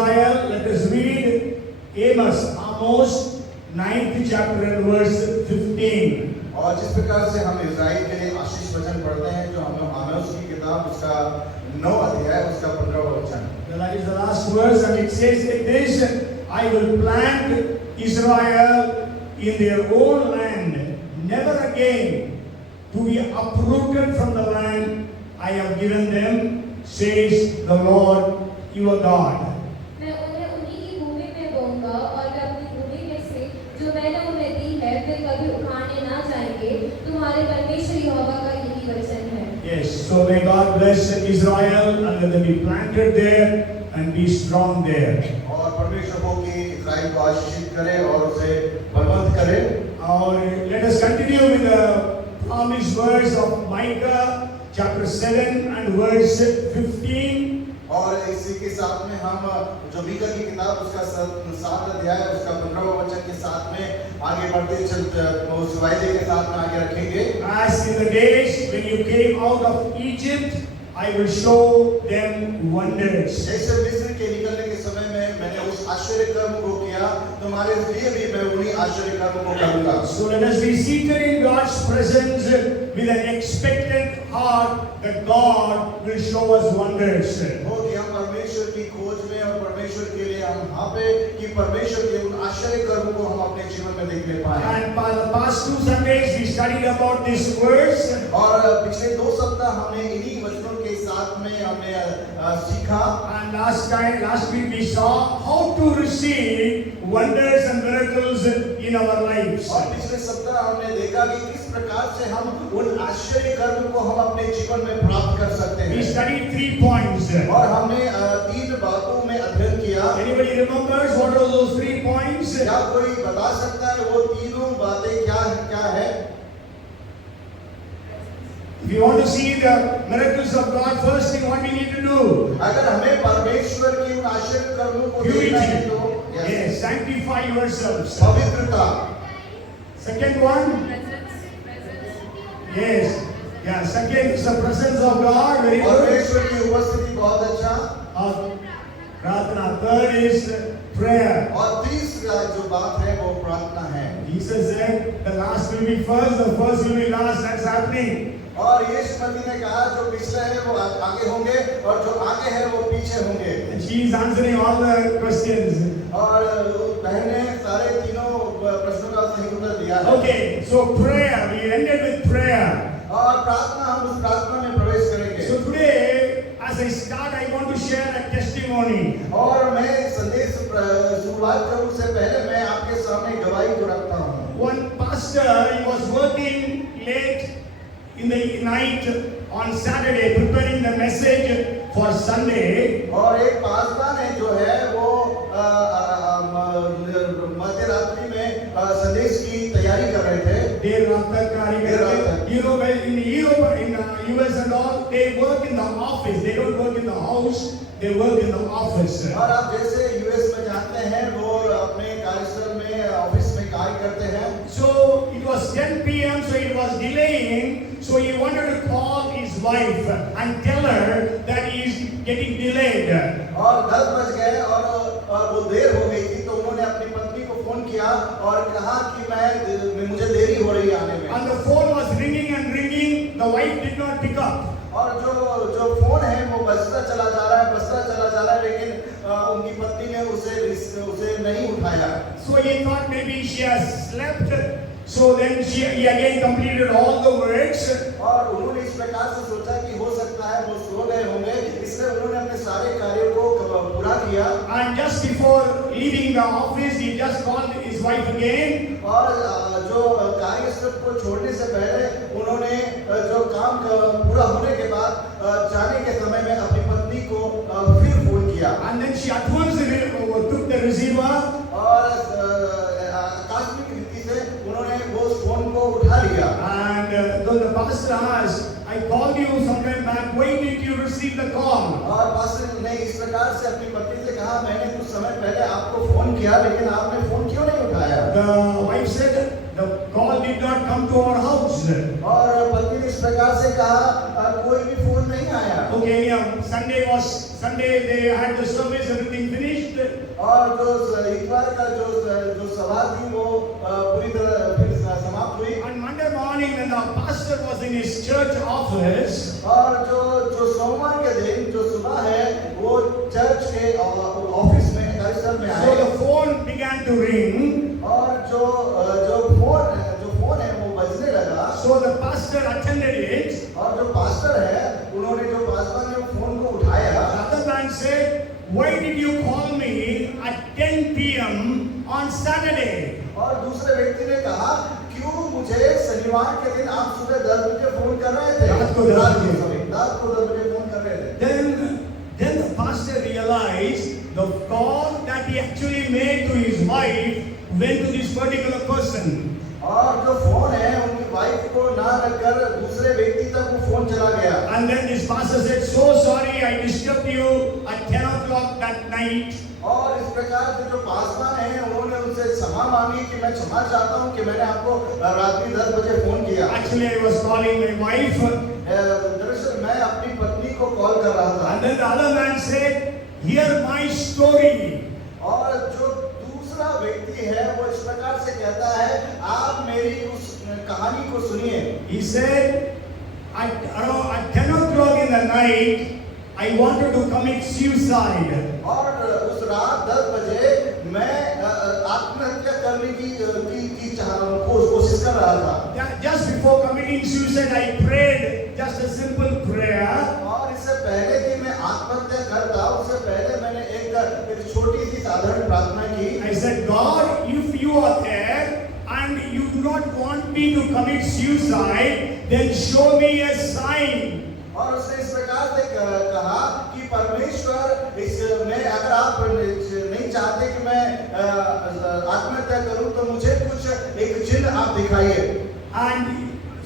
Israel, let us read Amos 9th chapter and verse 15. और जिस प्रकार से हम इज़राइल के लिए आशीष वचन पढ़ते हैं, जो हम आमोस की किताब उसका 9 अध्याय उसका 15वां वचन, That is the last verse, and it says like this: I will plant Israel in their own land, never again to be uprooted from the land I have given them, says the Lord your God. मैं उन्हें उन्हीं की भूमि में बोऊंगा और वे अपनी भूमि में से जो मैंने उन्हें दी है वे कभी उखाड़ने ना जाएंगे। तुम्हारे परमेश्वर यहोवा का यही वचन है। Yes, so may God bless Israel and let them be planted there and be strong there. और परमेश्वर हो कि इज़राइल को आशीषित करे और उसे बलवंत करे। Or let us continue with the promised verse of Micah chapter 7 and verse 15. और इसी के साथ में हम जो मीका की किताब उसका 7 अध्याय उसका 15वां वचन के साथ में आगे बढ़ते चलते उस वायदे के साथ में आगे रखेंगे। As in the days when you came out of Egypt, I will show them wonders. जैसे मिस्र के निकलने के समय में मैंने उस आश्चर्य कर्म को किया, तुम्हारे लिए भी मैं उन्हीं आश्चर्य कर्म को करूंगा। So let us be seated in God's presence with an expectant heart that God will show us wonders. हो कि हम परमेश्वर की खोज में और परमेश्वर के लिए हम यहाँ पे कि परमेश्वर के उन आश्चर्य कर्म को हम अपने जीवन में देखने पाए। And for the past 2 Sundays we studied about this verse. और पिछले 2 सप्ताह हमने इन्हीं वचनों के साथ में हमने सीखा। And last week we saw how to receive wonders and miracles in our lives. और पिछले सप्ताह हमने देखा कि किस प्रकार से हम उन आश्चर्य कर्म को हम अपने जीवन में प्राप्त कर सकते हैं। We studied 3 points. और हमने 3 बातों में अध्ययन किया। Anybody remembers what are those 3 points? क्या कोई बता सकता है वो तीनों बातें क्या है? If you want to see the miracles of God, first thing what we need to do? अगर हमें परमेश्वर की उन आश्चर्य कर्मों को देखना है तो Yes, sanctify yourselves. पवित्रता। Second one? Yes. Yeah, second is the presence of God. Very good. परमेश्वर की उपस्थिति बहुत अच्छा। प्रार्थना. Third is prayer. और तीसरा जो बात है वो प्रार्थना है। Jesus said the last will be first, the first will be last. That's happening. और यीशु मसीह ने कहा जो पिछले हैं वो आगे होंगे और जो आगे हैं वो पीछे होंगे। And she is answering all the questions. और बहन ने सारे तीनों प्रश्नों का सही उत्तर दिया है। Okay, so prayer. We ended with prayer. और प्रार्थना हम उस प्रार्थना में प्रवेश करेंगे। So today, as I start, I want to share a testimony. और मैं संदेश शुरुआत करूं उससे पहले मैं आपके सामने गवाही को रखता हूं। One pastor, he was working late in the night on Saturday, preparing the message for Sunday. और एक पास्टर ने जो है वो मध्य रात्रि में संदेश की तैयारी कर रहे थे। देर रात तक कार्य कर रहे थे। Europe, in US and all, they work in the office. They don't work in the house. They work in the office. और आप जैसे यूएस में जानते हैं वो अपने कार्यस्थल में ऑफिस में कार्य करते हैं। So it was 10 p.m. so it was delaying. So he wanted to call his wife and tell her that he is getting delayed. और 10 बज गए और वो देर हो गई थी तो उन्होंने अपनी पत्नी को फोन किया और कहा कि मुझे देरी हो रही है आने में। And the phone was ringing and ringing. The wife did not pick up. और जो फोन है वो बजता चला जा रहा है लेकिन उनकी पत्नी ने उसे नहीं उठाया। So he thought maybe she has slept. So then he again completed all the works. और उन्होंने इस प्रकार से सोचा कि हो सकता है वो सो गए होंगे, इसलिए उन्होंने अपने सारे कार्यों को पूरा किया। And just before leaving the office, he just called his wife again. और जो कार्यस्थल को छोड़ने से पहले उन्होंने जो काम पूरा होने के बाद जाने के समय में अपनी पत्नी को फिर फोन किया। And then she at once took the receiver. और आकस्मिक रीति से उन्होंने वो फोन को उठा लिया। And though the pastor asked, I called you sometime back, why did you receive the call? और पास्टर ने इस प्रकार से अपनी पत्नी से कहा मैंने कुछ समय पहले आपको फोन किया लेकिन आपने फोन क्यों नहीं उठाया? The wife said, the call did not come to our house. और पत्नी ने इस प्रकार से कहा कोई भी फोन नहीं आया। Okay, Sunday, they had the service, everything finished. और जो इतवार का जो सभा थी वो पूरी तरह फिर समाप्त हुई। On Monday morning when the pastor was in his church office, और जो सोमवार के दिन जो सुबह है वो चर्च के ऑफिस में कार्यस्थल में so आए। the phone began to ring. और जो फोन है वो बजने लगा। So the pastor attended it. और जो पास्टर है उन्होंने जो पास्टर ने फोन को उठाया। The other man said, "Why did you call me at 10 p.m. on Saturday?" और दूसरे व्यक्ति ने कहा, क्यों मुझे शनिवार के दिन आप सुबह 10 बजे फोन कर रहे थे? रात को 10 बजे। रात को 10 बजे फोन कर रहे थे। Then the pastor realized the call that he actually made to his wife went to this particular person. और जो फोन है उनकी वाइफ को ना रखकर दूसरे व्यक्ति तक वो फोन चला गया। And then this pastor said, "So sorry, I disturbed you at 10 o'clock that night." और इस प्रकार से जो पासवान है उन्होंने उनसे क्षमा मांगी कि मैं क्षमा चाहता हूं कि मैंने आपको रात्रि 10 बजे फोन किया। Actually, I was calling my wife. दरअसल मैं अपनी पत्नी को कॉल कर रहा था। And then the other man said, "Hear my story." और जो दूसरा व्यक्ति है वो इस प्रकार से कहता है, आप मेरी उस कहानी को सुनिए। He said, at 10 o'clock in the night, I wanted to commit suicide. और उस रात 10 बजे मैं आत्महत्या करने की कोशिश कर रहा था। Just before committing suicide, I prayed just a simple prayer. और इससे पहले कि मैं आत्महत्या करता, उससे पहले मैंने एक छोटी सी साधारण प्रार्थना की। I said, "God, if you are there and you do not want me to commit suicide, then show me a sign." और उसने इस प्रकार से कहा कि परमेश्वर मैं अगर आप नहीं चाहते कि मैं आत्महत्या करूं तो मुझे कुछ एक चिन्ह आप दिखाइए। And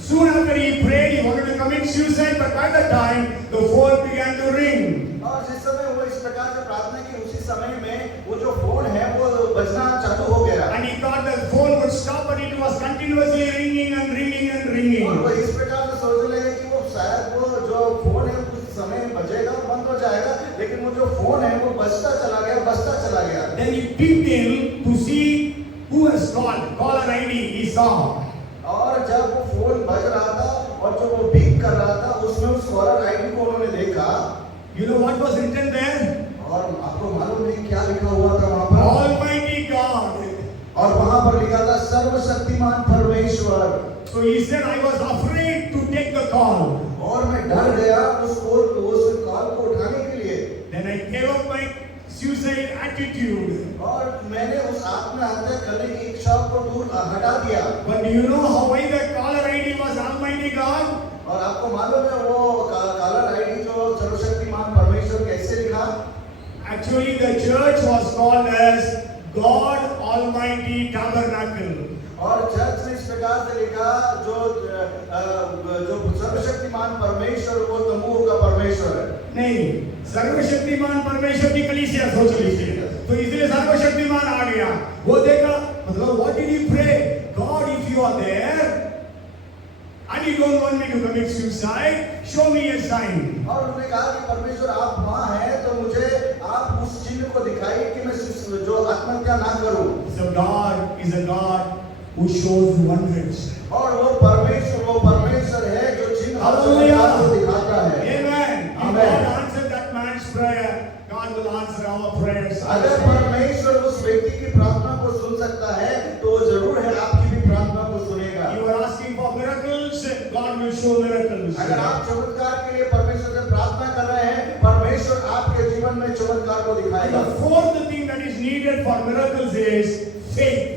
soon after he prayed, he wanted to commit suicide, but by the time the phone began to ring. और जिस समय वो इस प्रकार से प्रार्थना की उसी समय में वो जो फोन है वो बजना चालू हो गया। And he thought the phone would stop, but it was continuously ringing and ringing and और ringing. वो इस प्रकार से सोचने लगे कि वो शायद वो जो फोन है कुछ समय बजेगा और बंद हो जाएगा, लेकिन वो जो फोन है वो बजता चला गया। Then he picked in to see who has called. Caller ID he saw. और जब वो फोन बज रहा था और जो वो पिक कर रहा था उसमें उस कॉलर आईडी को उन्होंने देखा। You know what was written there? और आपको मालूम नहीं क्या लिखा हुआ था वहां पर? Almighty God. और वहां पर लिखा था सर्वशक्तिमान परमेश्वर। So he said, "I was afraid to take the call." और मैं डर गया उस कॉल को उठाने के लिए। Then I gave up my suicide attitude. और मैंने उस आत्महत्या करने की इच्छा को दूर हटा दिया। But do you know why the caller ID was Almighty God? और आपको मालूम है वो कॉलर आईडी जो सर्वशक्तिमान परमेश्वर कैसे लिखा? Actually, the church was called as God Almighty Tabernacle. और चर्च ने इस प्रकार से लिखा जो सर्वशक्तिमान परमेश्वर वो तंबू का परमेश्वर है। नहीं, सर्वशक्तिमान परमेश्वर की कलीसिया सोच लीजिए, तो इसलिए सर्वशक्तिमान आ गया। वो देखा, मतलब what did he pray? God, if you are there and you don't want me to commit suicide, show me a sign. और उन्होंने कहा कि परमेश्वर आप वहाँ हैं तो मुझे आप उस चिन्ह को दिखाइए कि मैं जो आत्महत्या ना करूं। So God is a God who shows wonders. और वो परमेश्वर है जो चिन्ह और चमत्कार को दिखाता है। Amen. If God answered that man's prayer, God will answer our prayers. अगर परमेश्वर उस व्यक्ति की प्रार्थना को सुन सकता है तो जरूर है आपकी भी प्रार्थना को सुनेगा। You are asking for miracles, God will show miracles. अगर आप चमत्कार के लिए परमेश्वर से प्रार्थना कर रहे हैं, परमेश्वर आपके जीवन में चमत्कार को दिखाएगा। The fourth thing that is needed for miracles is faith.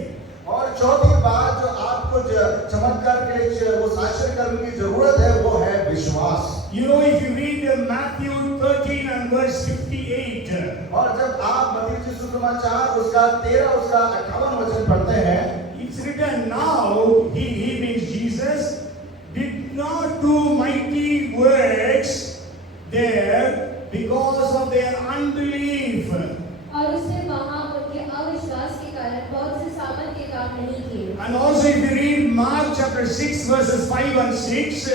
और चौथी बात जो आपको चमत्कार के लिए वो साक्ष्य करने की जरूरत है वो है विश्वास। You know, if you read Matthew 13 and verse 58, और जब आप मत्ती सुसमाचार उसका 13 उसका 58 वचन पढ़ते हैं, it's written, now he means Jesus did not do mighty works there because of their unbelief. और उसने वहाँ उनके अविश्वास के कारण बहुत से सामर्थ के काम नहीं किए। And also if you read Mark chapter 6 verses 5 and 6,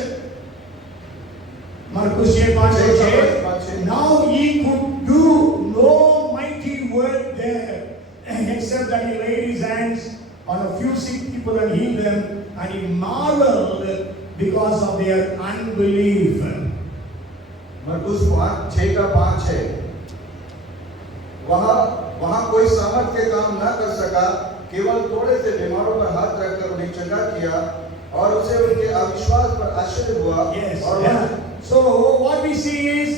Marcus 6:5, now he could do no mighty work there hands on a few sick people and healed them, and he marveled because of their unbelief. मरकुस 6:5 वहां कोई सामर्थ्य काम न कर सका, केवल थोड़े से बीमारों पर हाथ रखकर उन्हें चंगा किया और उसे उनके अविश्वास पर आश्चर्य हुआ। Yes. और Yeah. So what we see is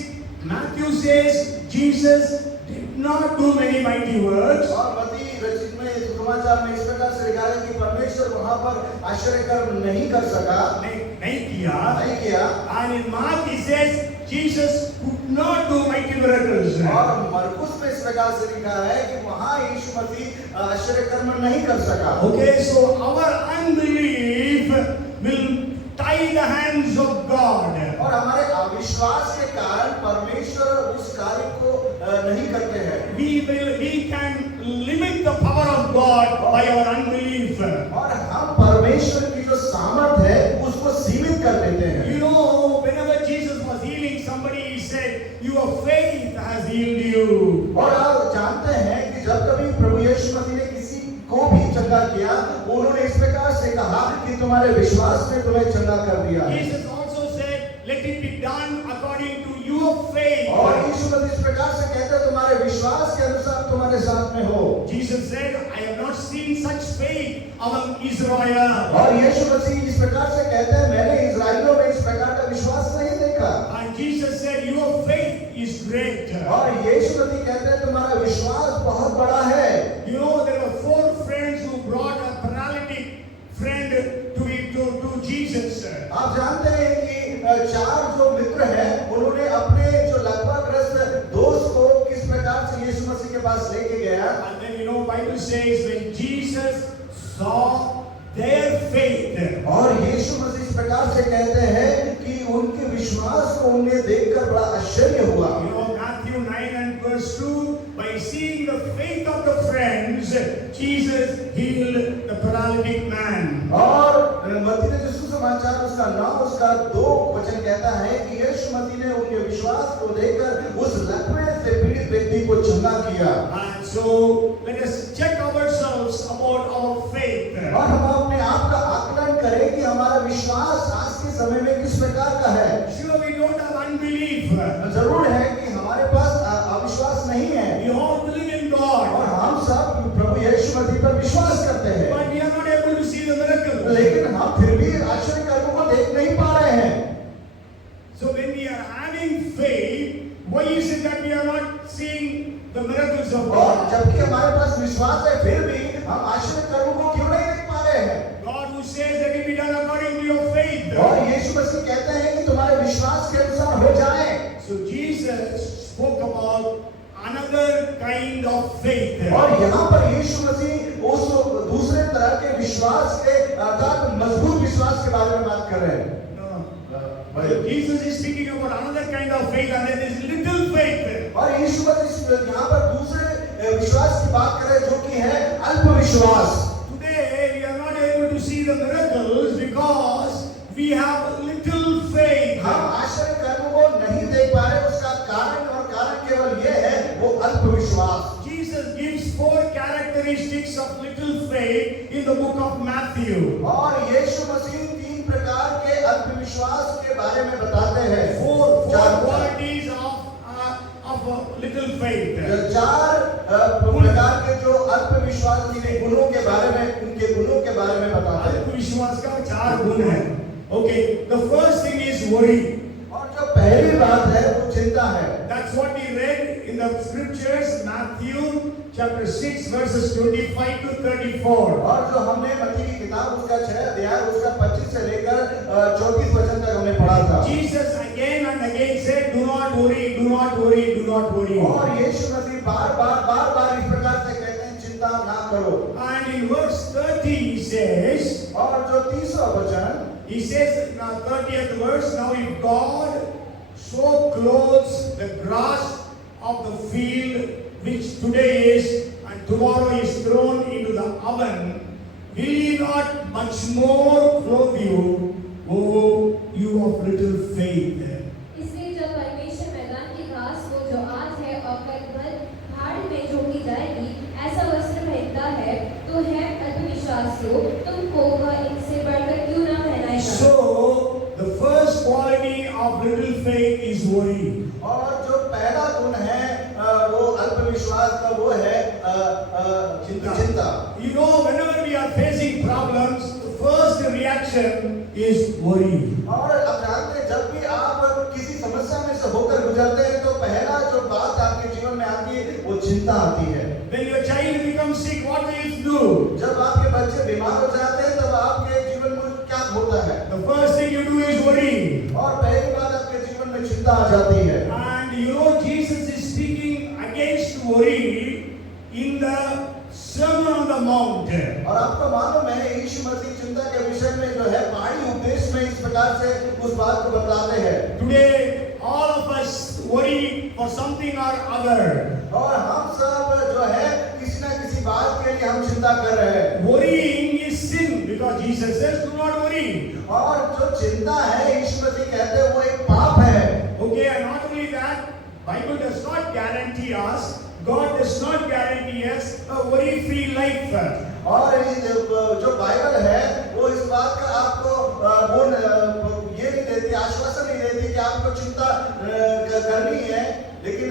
Matthew says Jesus did not do many mighty works. और मत्ती रचित में समाचार में इस प्रकार से लिखा है कि परमेश्वर वहां पर आश्चर्य कर्म नहीं कर सका, नहीं किया. And in Mark he says Jesus could not do mighty miracles. और मरकुस में इस प्रकार से लिखा है कि वहां यीशु मसीह आश्चर्य कर्म नहीं कर सका। Okay, so our unbelief will tie the hands of God. और हमारे अविश्वास के कारण परमेश्वर उस कार्य को नहीं करते हैं। We can limit the power of God by our unbelief. और हम परमेश्वर की जो सामर्थ है उसको सीमित कर देते हैं। You know, whenever Jesus was healing somebody, he said, "Your faith has healed you." और आप जानते हैं कि जब कभी प्रभु यीशु मसीह ने किसी को भी चंगा किया, उन्होंने इस प्रकार से कहा कि तुम्हारे विश्वास ने तुम्हें चंगा कर दिया। Jesus also said, "Let it be done according to your faith." और यीशु मसीह इस प्रकार से कहते हैं तुम्हारे विश्वास के अनुसार तुम्हारे साथ में हो। Jesus said, "I have not seen such faith among Israel." और यीशु मसीह इस प्रकार से कहते हैं मैंने इस्राएलियों में इस प्रकार का विश्वास नहीं देखा। And Jesus said, "Your faith is great." और यीशु मसीह कहते हैं तुम्हारा विश्वास बहुत बड़ा है। You know, there were 4 friends who brought a paralytic friend to Jesus. आप जानते हैं कि 4 जो मित्र हैं उन्होंने अपने जो लकवाग्रस्त दोस्त को किस प्रकार से यीशु मसीह के पास लेके गया। And then you know, Bible says when Jesus saw their faith. और यीशु मसीह इस प्रकार से कहते हैं कि उनके विश्वास को उन्हें देखकर बड़ा आश्चर्य हुआ। You know, Matthew 9 and verse 2, by seeing the faith of the friends, Jesus healed the paralytic man. और मत्ती ने जो सुसमाचार उसका 9 उसका 2 वचन कहता है कि यीशु मसीह ने उनके विश्वास को देखकर उस लकवे से पीड़ित व्यक्ति को चंगा किया। And so let us check ourselves about our faith. और हम अपने आप का आकलन करें कि हमारा विश्वास आज के समय में किस प्रकार का है। Sure, we don't have unbelief. जरूर है कि हमारे पास अविश्वास नहीं है। We all believe in God, और हम सब प्रभु यीशु मसीह पर विश्वास करते हैं, but we are not able to see the miracles. लेकिन हम फिर भी आश्चर्य कर्मों को देख नहीं पा रहे हैं। So when we are having faith, why is it that we are not seeing the miracles of और God? जबकि हमारे पास विश्वास है फिर भी हम आश्चर्य कर्मों को क्यों नहीं देख पा रहे हैं। God who says that it be done according to your faith. और यीशु मसीह कहते हैं कि तुम्हारे विश्वास के अनुसार हो जाए। So Jesus spoke about another kind of faith. और यहाँ पर यीशु मसीह उस दूसरे तरह के विश्वास के अर्थात मजबूत विश्वास के बारे में बात कर रहे हैं। But Jesus is speaking about another kind of faith, and that is little faith. और यीशु मसीह यहाँ पर दूसरे विश्वास की बात कर रहे हैं जो कि है अल्प विश्वास। Today we are not able to see the miracles because we have little faith. हम आश्चर्य कर्मों को नहीं देख पा रहे, उसका कारण केवल ये है वो अल्प विश्वास। Jesus gives 4 characteristics of little faith in the book of Matthew. और यीशु मसीह 3 प्रकार के अल्प विश्वास के बारे में बताते हैं। 4 qualities of little faith. 4 प्रकार के जो अल्प विश्वास के गुणों के बारे में उनके गुणों के बारे में बताते हैं। विश्वास का 4 गुण है। Okay, the first thing is worry. और जो पहली बात है वो चिंता है। That's what we read in the scriptures, Matthew chapter 6 verses 25 to 34. और जो हमने मत्ती की किताब उसका 6 अध्याय उसका 25 से लेकर 34 वचन तक हमने पढ़ा था। Jesus again and again said, "Do not worry, do not worry, do not worry." और यीशु मसीह बार-बार इस प्रकार से कहते हैं चिंता ना करो। And in verse 30 he says, और जो 30वां वचन he says in the 30th verse, "Now if God so clothes the grass of the field, which today is and tomorrow is thrown into the oven, will he not much more clothe you, O you of little faith?" इसलिए जब परमेश्वर मैदान की घास को जो आज है और कल भाड़ में झोंकी जाएगी ऐसा वस्त्र पहनता है, तो है विश्वासियों, तुमको वह इनसे बढ़कर क्यों ना पहनाएगा? So, the first quality of little faith is worry. और जो पहला गुण है वो अल्पविश्वास का वो है चिंता। You know, whenever we are facing problems, the first reaction is worry. और अब जानते हैं जब भी आप किसी समस्या में से होकर गुजरते हैं तो पहला जो बात आपके जीवन में आती है वो चिंता आती है। When your child becomes sick, what do you do? जब आपके बच्चे बीमार हो जाते हैं तब आपके जीवन में क्या होता है? The first thing you do is worry. और पहली बात आपके जीवन में चिंता आ जाती है। And you know, Jesus is speaking against worry in the Sermon on the Mount. और आपको मालूम है यीशु मसीह चिंता के विषय में जो है पहाड़ी उपदेश में इस प्रकार से उस बात को बतलाते हैं। Today, all of us worry for something or other. और हम सब जो है किसी न किसी बात के लिए हम चिंता कर रहे हैं। Worrying is sin because Jesus says, "Do not worry." और जो चिंता है यीशु मसीह कहते हैं वो एक पाप है। Okay, and not only that, Bible does not guarantee us, God does not guarantee us a worry-free life. और जो बाइबल है वो इस बात का आपको वो ये नहीं देती, आश्वासन नहीं देती कि आपको चिंता करनी है, लेकिन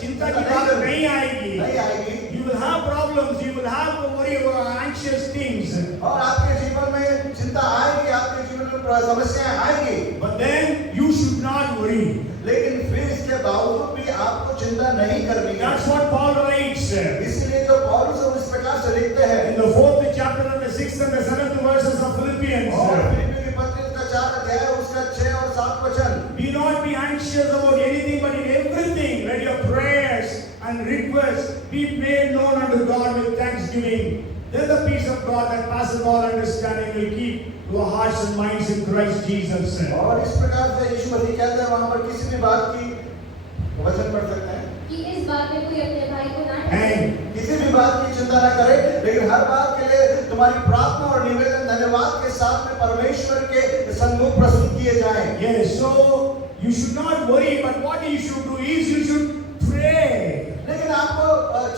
चिंता की बात नहीं आएगी। नहीं आएगी। You will have problems, you will have worry or anxious things. और आपके जीवन में चिंता आएगी, आपके जीवन में समस्याएं आएगी। But then you should not worry. लेकिन फिर इसके बावजूद भी आपको चिंता नहीं करनी है। That's what Paul writes. इसलिए जो पौलुस इस प्रकार से लिखते हैं In the 4th chapter and the 6th and the 7th verses of Philippians. और फिलिप्पी की पत्री का 4 अध्याय उसका 6 और 7 वचन। Be not be anxious about anything, but in everything let your prayers and requests be made known unto God with thanksgiving. Then the peace of God that passes all understanding will keep your hearts and minds in Christ Jesus. और इस प्रकार से यीशु मसीह कहते हैं वहां पर किसी भी बात की वचन पढ़ सकते हैं कि इस बात में कोई अपने भाई को ना And किसी भी बात की चिंता न करे, लेकिन हर बात के लिए तुम्हारी प्रार्थना और निवेदन धन्यवाद के साथ में परमेश्वर के सन्मुख प्रस्तुत किए जाएं। yes, so you should not worry, but what you should do is you should pray. लेकिन आपको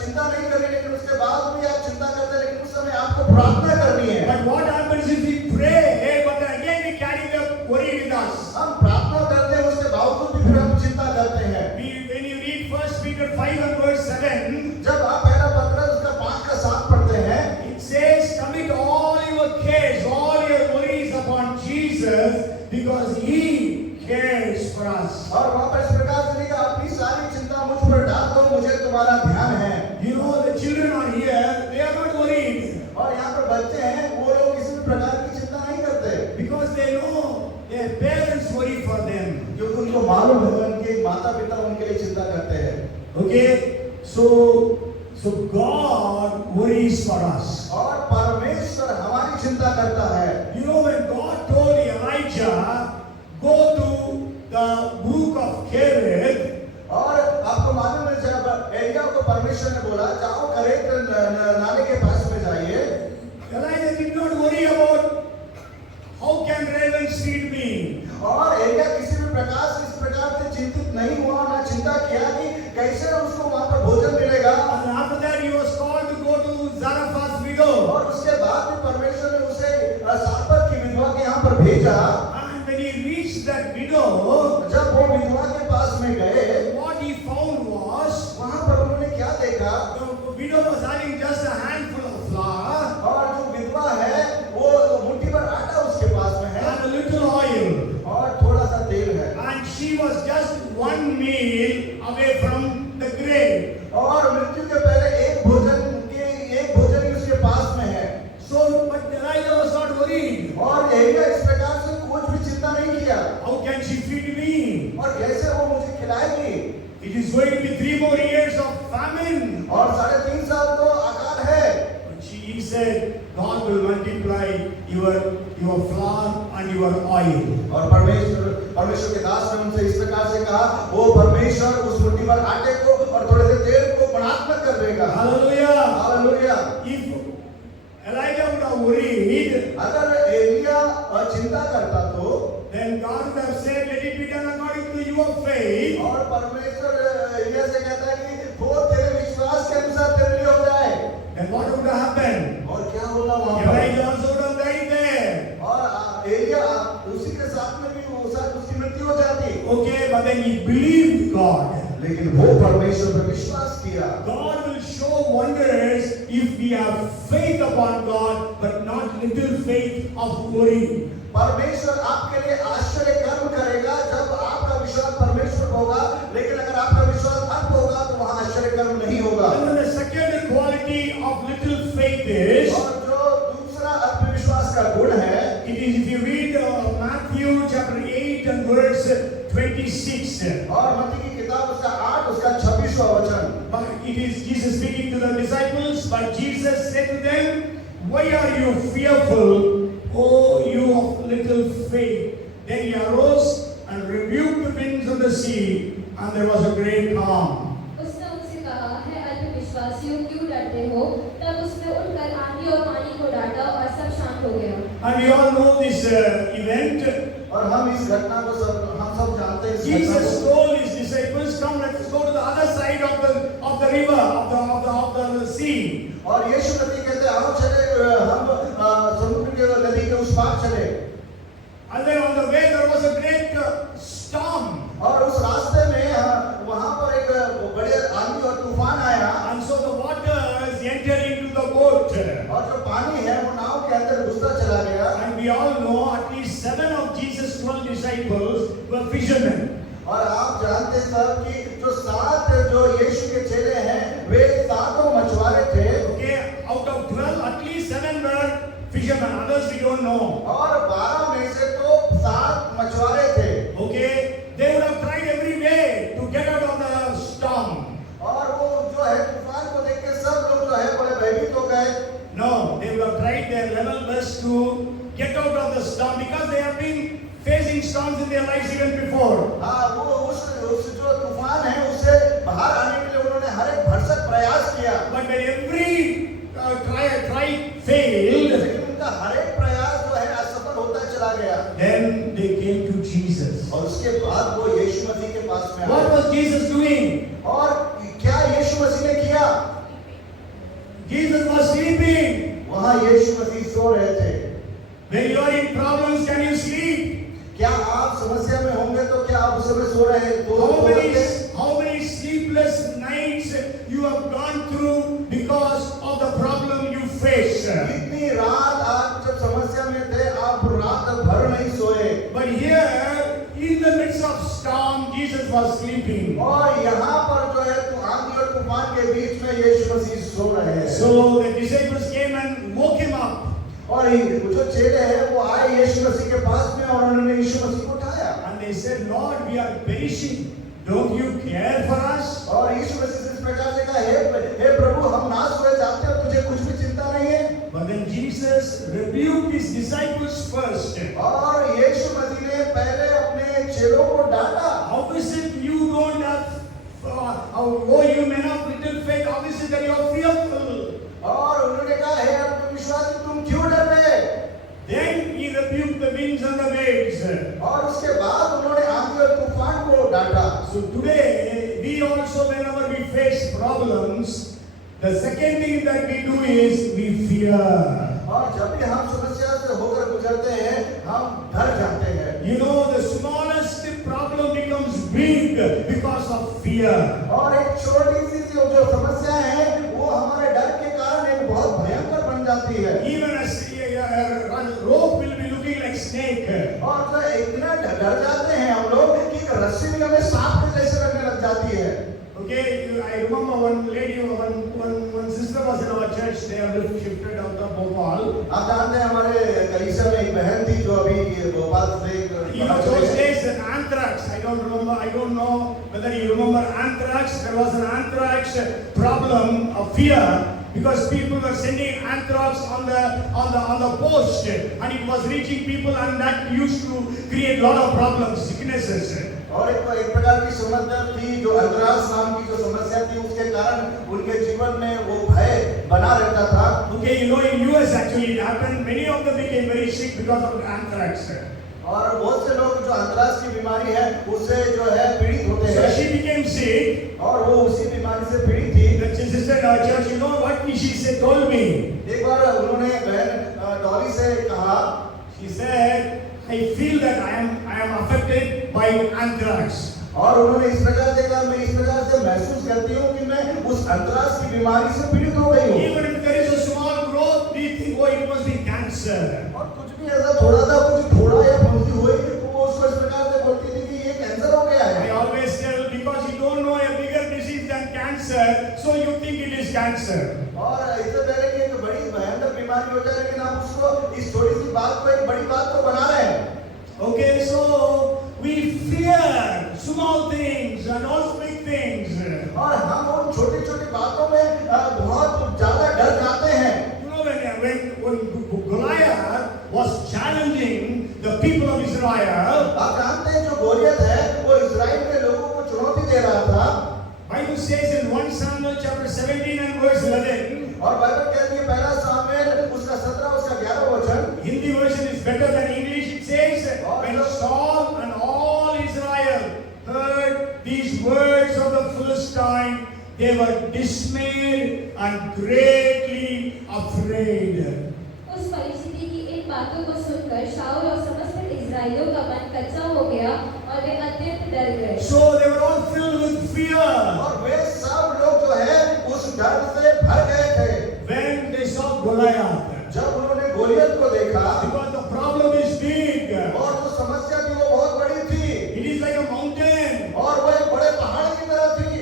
चिंता नहीं करनी, लेकिन उसके बाद भी आप चिंता करते हैं, लेकिन उस समय आपको प्रार्थना करनी है। But what happens if we pray, but then again we carry the worry with us? हम प्रार्थना करते हैं, उसके बावजूद भी फिर हम चिंता करते हैं। When you read 1 Peter 5 and verse 7, जब आप पहला पत्र उसका 5 का 7 पढ़ते हैं, it says, "Commit all your cares, all your worries upon Jesus, because He cares for us." और वहाँ पर इस प्रकार से लिखा, अपनी सारी चिंता मुझ पर डाल दो, मुझे तुम्हारा ध्यान है। You know, the children are here, they are not worried और यहाँ पर बच्चे हैं, वो लोग किसी भी प्रकार की चिंता नहीं करते, because they know their parents worry for them. क्योंकि उनको मालूम है उनके माता पिता उनके लिए चिंता करते हैं। Okay, so God worries for us. और परमेश्वर हमारी चिंता करता है। You know, when God told Elijah, go to the brook of Kerith, और आपको मालूम है जब एलिया को परमेश्वर ने बोला जाओ करेत नाले के पास में जाइए, Elijah did not worry about how can ravens feed me. और एलिया किसी भी प्रकार से इस प्रकार से चिंतित नहीं हुआ, ना चिंता किया कि कैसे उसको वहां पर भोजन मिलेगा। And after that he was called to go to Zarephath's widow. और उसके बाद भी परमेश्वर ने उसे सारपत की विधवा के यहाँ पर भेजा। And when he reached that widow, जब वो विधवा के पास में गए, what he found was वहां पर उन्होंने क्या देखा, the widow was having just a handful of flour और जो विधवा है वो मुट्ठी भर आटा उसके पास में है and a little oil. और थोड़ा सा तेल है, And she was just one meal away from the grave. और मृत्यु के पहले एक भोजन ही उसके पास में है। So, but Elijah was not worried. और एलिया इस प्रकार से कुछ भी चिंता नहीं किया, How can she feed me? और कैसे वो मुझे खिलाएगी। It is going to be 3 more years of famine. और 3.5 साल तो आकार है। But he said, God will multiply your flour and your oil. और परमेश्वर के दास ने उनसे इस प्रकार से कहा, वो परमेश्वर उस मुट्ठी भर आटे को और थोड़े से तेल को बढ़ाकर कर देगा। Hallelujah. Hallelujah. If Elijah would have worried, अगर एलिया चिंता करता तो then God would have said, let it be done according to your faith. और परमेश्वर एलिया से कहता है कि वो तेरे विश्वास के अनुसार तेरे लिए हो जाए। Then what would have happened? और क्या होगा? होगा वहां पर। Elijah also would have died there. और एलिया उसी के साथ में भी वो साथ उसकी मृत्यु हो जाती। Okay, but then he believed God. लेकिन वो परमेश्वर पर विश्वास किया। God will show wonders if we have faith upon God, but not little faith of worry. परमेश्वर आपके लिए आश्चर्य कर्म करेगा जब आपका विश्वास परमेश्वर पर होगा, लेकिन अगर आपका विश्वास अल्प होगा तो वहां आश्चर्य कर्म नहीं होगा। And then the second quality of little faith is, और जो दूसरा अल्प विश्वास का गुण है, it is if you read Matthew chapter 8 and verse 26. और मत्ती की किताब उसका 8 उसका 26वां वचन। But it is Jesus speaking to the disciples, but Jesus said to them, why are you fearful, O you of little faith? Then he arose and rebuked the winds of the sea, and there was a great calm. उसने उनसे कहा, है अल्पविश्वासियों क्यों डरते हो? तब उसने उठकर आंधी और पानी को डांटा और सब शांत हो गया। And we all know this event. और हम इस घटना को हम सब जानते हैं। इस घटना Jesus को। told his disciples, come, let us go to the other side of the river, of the sea. और यीशु मसीह कहते हैं, आओ चले हम समुद्र के नदी के उस पार चले। And then on the way there was a great storm. और उस रास्ते में वहां पर एक बड़े आंधी और तूफान आया। And so the waters entered into the boat. और जो पानी है वो नाव के अंदर घुसता चला गया। And we all know at least 7 of Jesus' 12 disciples were fishermen. और आप जानते हैं सब कि जो 7 जो यीशु के चेले हैं वे 7 मछुआरे थे। Okay, out of 12, at least 7 were fishermen. Others we don't know. और 12 में से तो 7 मछुआरे थे। Okay, they would have tried every way to get out of the storm. और वो जो है तूफान को देख के सब लोग जो है बड़े भयभीत हो गए। No, they would have tried their level best to get out of the storm because they have been facing storms in their lives even before. हाँ, वो उस जो तूफान है उससे बाहर आने के लिए उन्होंने हर एक भरसक प्रयास किया। But when every try failed, लेकिन उनका हर एक प्रयास जो है असफल होता चला गया। then they came to Jesus. और उसके बाद वो यीशु मसीह के पास में What आए। was Jesus doing? और क्या यीशु मसीह ने किया? Jesus was sleeping. वहाँ यीशु मसीह सो रहे थे। When you are in problems, can you sleep? क्या आप समस्या में होंगे तो क्या आप उस समय सो रहे हैं? How many sleepless nights you have gone through because of the problem you face? इतनी रात आप जब समस्या में थे आप रात भर नहीं सोए। But here, in the midst of storm, Jesus was sleeping. और यहाँ पर जो है आंधी और तूफान के बीच में यीशु मसीह सो रहे हैं। So the disciples came and woke him up. और जो चेले हैं वो आए यीशु मसीह के पास में और उन्होंने यीशु मसीह को उठाया। And they said, Lord, we are perishing. Don't you care for us? और यीशु मसीह से इस प्रकार से कहा, हे प्रभु हम नाश हुए जाते हैं, तुझे कुछ भी चिंता नहीं है। But then Jesus rebuked his disciples first. और यीशु मसीह ने पहले अपने चेलों को डांटा। How is it you don't have, oh you men of little faith, how is it that you are fearful? और उन्होंने कहा, हे अविश्वासी तुम क्यों डर रहे? Then he rebuked the winds and the waves. और उसके बाद उन्होंने आंधी और तूफान को डांटा। So today, we also, whenever we face problems, the second thing that we do is we fear. और जब भी हम समस्या से होकर गुजरते हैं, हम डर जाते हैं। You know, the smallest problem becomes big because of fear. और एक छोटी सी जो समस्या है, वो हमारे डर के कारण एक बहुत भयंकर बन जाती है। Even a rope will be looking like snake. और जो इतना डर जाते हैं हम लोग कि रस्सी भी हमें सांप के जैसे लगने लग जाती है। Okay, I remember one lady, one sister was in our church. They have shifted out of Bhopal. आप जानते हैं हमारे कलीसिया में एक बहन थी जो अभी भोपाल से You know, those days anthrax. I don't know whether you remember anthrax. There was an anthrax problem of fear because people were sending anthrax on the post, and it was reaching people, and that used to create lot of problems, sicknesses. और एक प्रकार की समस्या थी जो अंतरास नाम की जो समस्या थी उसके कारण उनके जीवन में वो भय बना रहता था। Okay, you know, in US actually it happened. Many of them became very sick because of anthrax. और बहुत से लोग जो अंतरास की बीमारी है उससे जो है पीड़ित होते So हैं। she became sick. और वो उसी बीमारी से पीड़ित थी। The sister in our church, you know what she said, told me. एक बार उन्होंने बहन I feel that I am affected by anthrax. और उन्होंने इस प्रकार से कहा, मैं इस प्रकार से महसूस करती हूँ कि मैं उस अंतरास की बीमारी से पीड़ित हो गई हूँ। Even if there is a small growth, we think, oh, it must be cancer. और कुछ भी ऐसा कुछ थोड़ा या फुंसी हुई तो वो उसको इस प्रकार से बोलती थी कि ये कैंसर हो गया I है। always tell, because you don't know a bigger disease than cancer, so you think it is cancer. और इससे पहले कि एक बड़ी भयंकर बीमारी हो जाए, लेकिन आप उसको इस छोटी सी बात को एक बड़ी बात को बना रहे हैं। Okay, so we fear small things and also big things. और हम उन छोटी छोटी बातों में बहुत ज्यादा डर जाते हैं। You know, when Goliath was challenging the people of Israel, आप जानते हैं जो गोलियत है वो इजराइल के लोगों को चुनौती दे रहा था। Bible says in 1 Samuel chapter 17 and verse 11. और बाइबल कहती है पहला सामुएल उसका 17 उसका 11 वचन। Hindi version is better than English. It says, when Saul and all Israel heard these words of the Philistine, they were dismayed and greatly afraid. उस परिस्थिति की इन बातों को सुनकर शाऊल और समस्त इस्राएलियों का मन कच्चा हो गया और वे अत्यंत डर गए। So they were all filled with fear. और वे सब लोग जो है उस डर से भर गए थे When they saw Goliath. जब उन्होंने गोलियत को देखा। Because the problem is big. और जो समस्या थी वो बहुत बड़ी थी। It is like a mountain. और वो एक बड़े पहाड़ की तरह थी।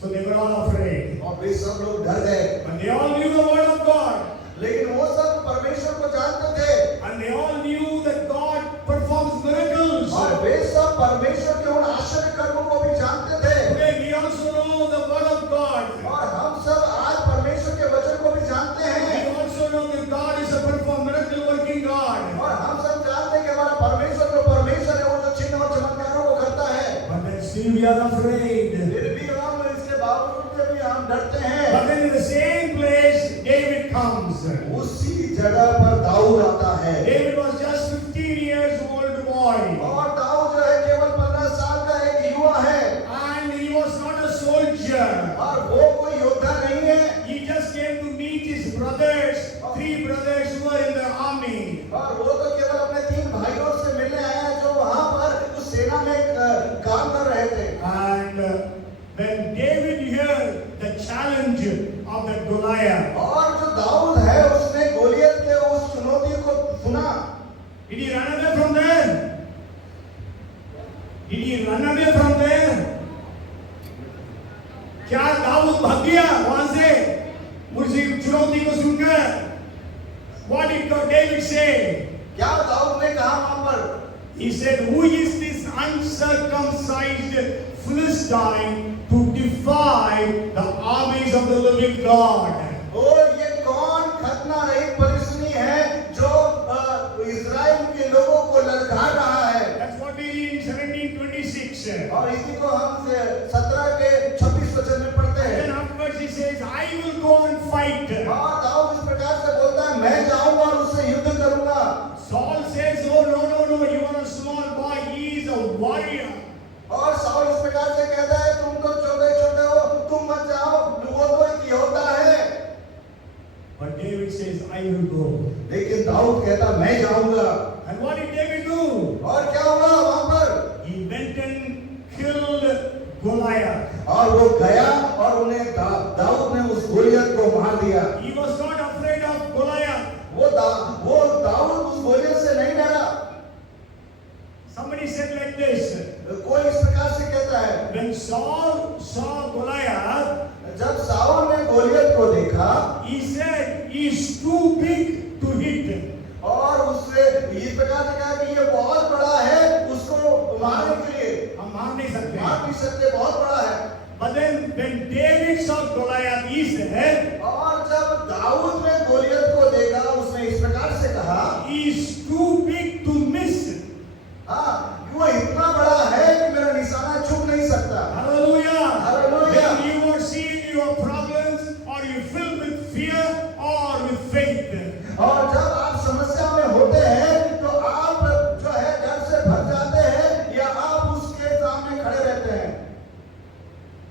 So they were all afraid. और वे सब लोग डर गए। And they all knew the word of God. लेकिन वो सब परमेश्वर को जानते थे। And they all knew that God performs miracles. और वे सब परमेश्वर के उन आश्चर्य कर्मों को भी जानते थे। Today we also know the word of God. और हम सब आज परमेश्वर के वचन को भी जानते हैं। We also know that God is a perform miracle working God. और हम सब जानते हैं कि हमारा परमेश्वर जो परमेश्वर है वो जो चिन्ह और चमत्कारों को करता है। But then still we are afraid. फिर भी हम इसके बावजूद भी हम डरते हैं। But then in the same place David comes. उसी जगह पर दाऊद आता है। David was just 15 years old boy. और दाऊद जो है केवल 15 साल का एक युवा है। And he was not a soldier. और वो कोई योद्धा नहीं है। He just came to meet his brothers, 3 brothers who were in the army. और वो तो केवल अपने 3 भाइयों से मिलने आया जो वहां पर उस सेना में काम कर रहे थे। And when David heard the challenge of the Goliath, और जो दाऊद है उसने गोलियत के उस चुनौती को सुना। did he run away from there? Did he run away from there? क्या दाऊद भाग गया वहां से उस चुनौती को सुनकर? What did David say? क्या दाऊद ने कहा वहां पर? He said, who is this uncircumcised Philistine to defy the armies of the living God? और ये कौन खतना रहित फलिस्तीनी है जो इस्राएल के लोगों को ललकार रहा है? That's what we read in 17:26. और इसी को हम 17 के 26 वचन में पढ़ते हैं। Then afterwards he says, I will go and fight. और दाऊद इस प्रकार से बोलता है मैं जाऊंगा और उससे युद्ध करूंगा। Saul says, oh no, you are a small boy, he is a warrior. और साउल इस प्रकार से कहता है तुम तो छोटे हो, तुम मत जाओ, वो तो एक योद्धा है। But David says, I will go. लेकिन दाऊद कहता मैं जाऊंगा। And what did David do? और क्या हुआ वहां पर? He went and killed Goliath. और वो गया और उन्हें दाऊद ने उस गोलियत को मार दिया। He was not afraid of Goliath. वो दाऊद उस गोलियत से नहीं डरा। Somebody said like this. कोई इस प्रकार से कहता है When Saul saw Goliath, जब साउल ने गोलियत को देखा he said, he is too big to hit. और उससे इस प्रकार से कहा कि ये बहुत बड़ा है उसको मारने के लिए हम मार नहीं सकते। मार नहीं सकते, बहुत बड़ा है। But then when David saw Goliath, he said, और जब दाऊद ने गोलियत को देखा उसने इस प्रकार से कहा he is too big to miss. हाँ वो इतना बड़ा है कि मेरा निशाना छूट नहीं सकता। Hallelujah. Hallelujah. When you are seeing your problems, or you filled with fear or with faith. और जब आप समस्या में होते हैं तो आप जो है डर से भर जाते हैं या आप उसके सामने खड़े रहते हैं।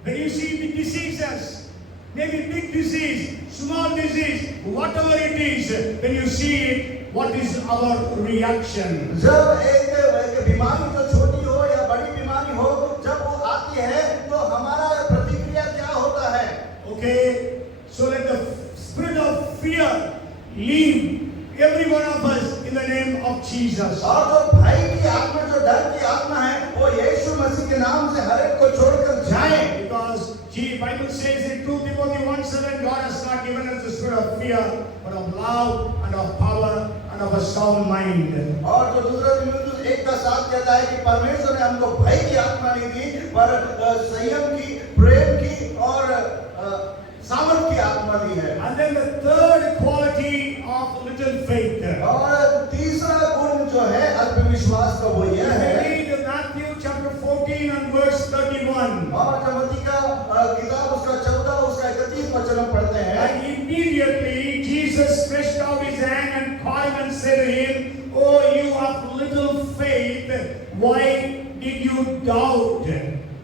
When you see big diseases, maybe big disease, small disease, whatever it is, when you see it, what is our reaction? जब एक बीमारी जो छोटी हो या बड़ी बीमारी हो, जब वो आती है तो हमारा प्रतिक्रिया क्या होता है? Okay, so let the spirit of fear leave every one of us in the name of Jesus. और जो भय की आत्मा, जो डर की आत्मा है, वो यीशु मसीह के नाम से हर एक को छोड़कर जाए। Because the Bible says in 2 Timothy 1:7, God has not given us the spirit of fear, but of love and of power and of a sound mind. और जो दूसरा तिमुथियुस 1:7 कहता है कि परमेश्वर ने हमको भय की आत्मा नहीं दी, पर संयम की, प्रेम की और सामर्थ की आत्मा दी है। And then the third quality of little faith. और तीसरा गुण जो है अल्पविश्वास का वो यह है। Read Matthew chapter 14 and verse 31. और जब मत्ती का किताब उसका 14 उसका 31 वचन हम पढ़ते हैं। And immediately Jesus stretched out his hand and caught him and said to him, "Oh, you have little faith, why did you doubt?"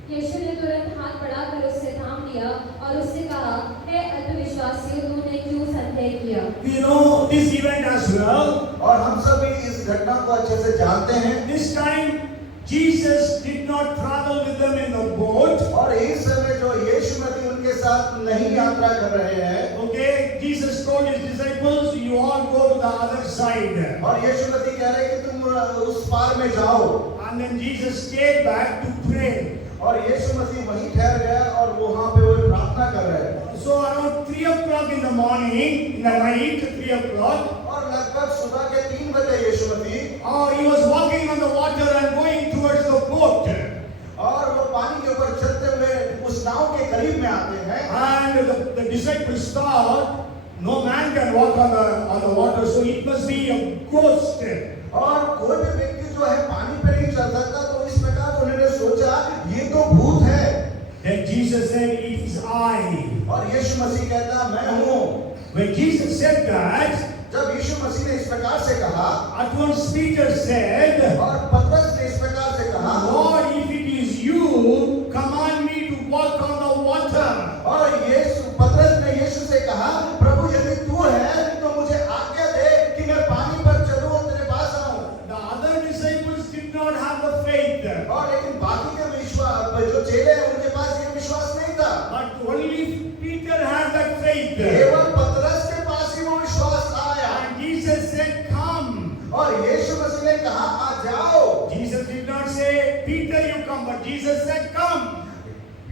यीशु ने तुरंत हाथ बढ़ाकर उससे थाम लिया और उससे कहा, हे अल्पविश्वासियों, तूने क्यों संदेह किया? We know this event as well. और हम सभी इस घटना को अच्छे से जानते हैं। This time Jesus did not travel with them in the boat. और इस समय जो यीशु मसीह उनके साथ नहीं यात्रा कर रहे हैं। Okay, Jesus told his disciples, "You all go to the other side." और यीशु मसीह कह रहे हैं कि तुम उस पार में जाओ। And then Jesus stayed back to pray. और यीशु मसीह वहीं ठहर गया और वहां पे वो प्रार्थना कर रहे हैं। So around 3 o'clock in the morning, in the night, 3 o'clock, और लगभग सुबह के 3 बजे यीशु मसीह he was walking on the water and going towards the boat. और वो पानी के ऊपर चलते हुए उस नाव के करीब में आते हैं। And the disciples thought, no man can walk on the water, so it must be a ghost. और कोई भी व्यक्ति जो है पानी पे नहीं चल सकता, तो इस प्रकार उन्होंने सोचा ये तो भूत है। Then Jesus said, "It is I." और यीशु मसीह कहता मैं हूँ। When Jesus said that, जब यीशु मसीह ने इस प्रकार से कहा, at once Peter said, और पतरस ने इस प्रकार से कहा, "Lord, if it is you, command me to walk on the water." और पतरस ने यीशु से कहा, प्रभु यदि तू है तो मुझे आज्ञा दे कि मैं पानी पर चलूं और तेरे पास आऊं। The other disciples did not have the faith, और लेकिन बाकी के जो चेले हैं उनके पास ये विश्वास नहीं था। but only Peter had that faith. केवल पतरस के पास ही वो विश्वास आया। And Jesus said, "Come." और यीशु मसीह ने कहा आ जाओ। Jesus did not say, "Peter, you come," but Jesus said, "Come."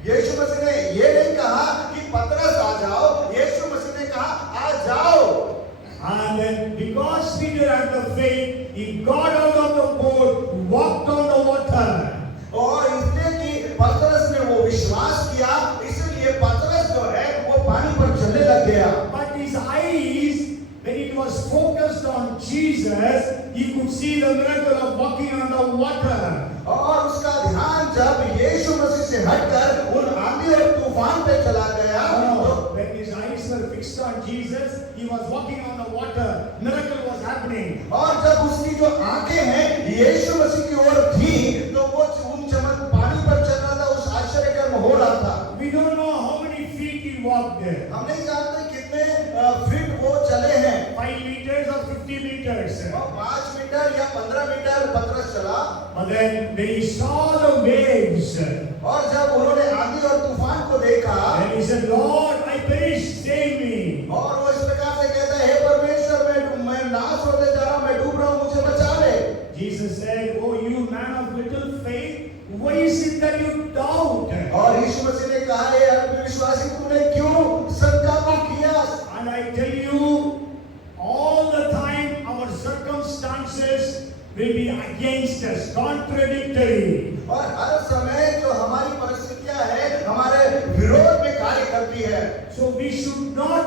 यीशु मसीह ने ये नहीं कहा कि पतरस आ जाओ, यीशु मसीह ने कहा आ जाओ। And then because Peter had the faith, he got out of the boat, walked on the water. और इसलिए कि पतरस ने वो विश्वास किया, इसलिए पतरस जो है वो पानी पर चलने लग गया। But his eyes, when it was focused on Jesus, he could see the miracle of walking on the water. और उसका ध्यान जब यीशु मसीह से हटकर उन आंधी और तूफान पे चला गया, तो When his eyes were fixed on Jesus, he was walking on the water. Miracle was happening. और जब उसकी जो आंखें हैं यीशु मसीह की ओर थी, तो वो उन चमक पानी पर चल रहा था, उस आश्चर्य कर्म हो रहा था। We don't know how many feet he walked there. हम नहीं जानते कितने फीट वो चले हैं। 5 meters or 50 meters. और 5 मीटर या 15 मीटर पतरस चला। But then when he saw the waves, और जब उन्होंने आंधी और तूफान को देखा, then he said, "Lord, I perish, save me." और वो इस प्रकार से कहता है, हे परमेश्वर, मैं नाश होने जा रहा हूं, मैं डूब रहा हूं, मुझे बचा ले। Jesus said, "Oh, you man of little faith, why is it that you doubt?" और यीशु मसीह ने कहा, हे अल्पविश्वासी, तूने क्यों शंका को किया? And I tell you, all the time our circumstances will be against us, contradictory. और हर समय जो हमारी परिस्थितियां हैं हमारे विरोध में कार्य करती है। So we should not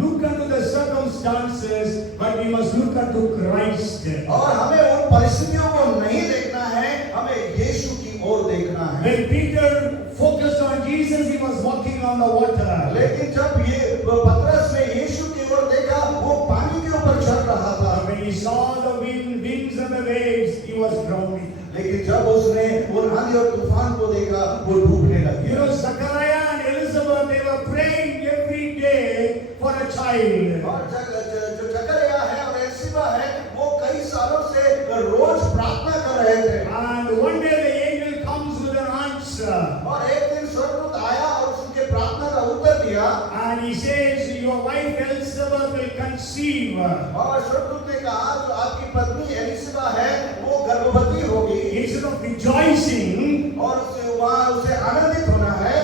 look unto the circumstances, but we must look unto Christ. और हमें उन परिस्थितियों को नहीं देखना है, हमें यीशु की ओर देखना है। When Peter focused on Jesus, he was walking on the water. लेकिन जब ये पतरस ने यीशु की ओर देखा, वो पानी के ऊपर चल रहा था। When he saw the winds and the waves, he was drowning. लेकिन जब उसने वो आंधी और तूफान को देखा, वो डूबने लग You गया। know, Zachariah and Elizabeth, they were praying every day for a child. और जो जकरिया rejoicing, और उसे वहाँ उसे आनंदित होना है,